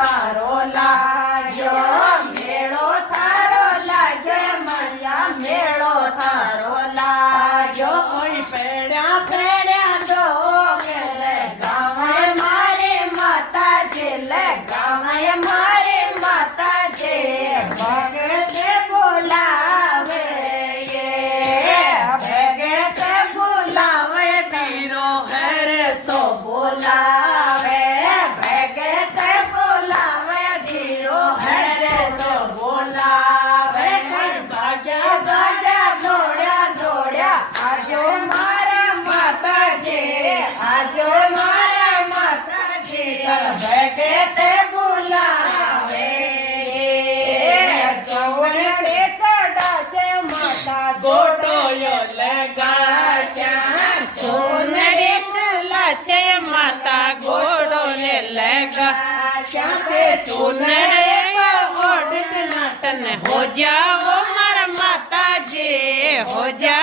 થારો લાગ્યો મેળો થારો લાગ્યો મણિયા મેળો થારો લાગ્યો ઓય પેડ્યા પેડ્યા દો લે ગાવે મારે માતાજી લે ગાવે મારે માતાજી ભગતે બોલાવે ભગતે બોલાવે પીરો હેરે સો બોલાવે ભગતે બોલાવે ઢીરો હરે સો બોલાવે ભાગ્યા ગાજા દોડ્યા દોડ્યા આજો મારા માતાજી આજો મારા માતાજી ભગતે બોલાવે ચૌને ચડાશે માતા ગોટો લગાશ્યા સોનડે ચલાશે માતા ગોડો ને લગા શ્યાતે સોનડે ઓડટ નાટન હો જાઓ મારા માતાજી હો જા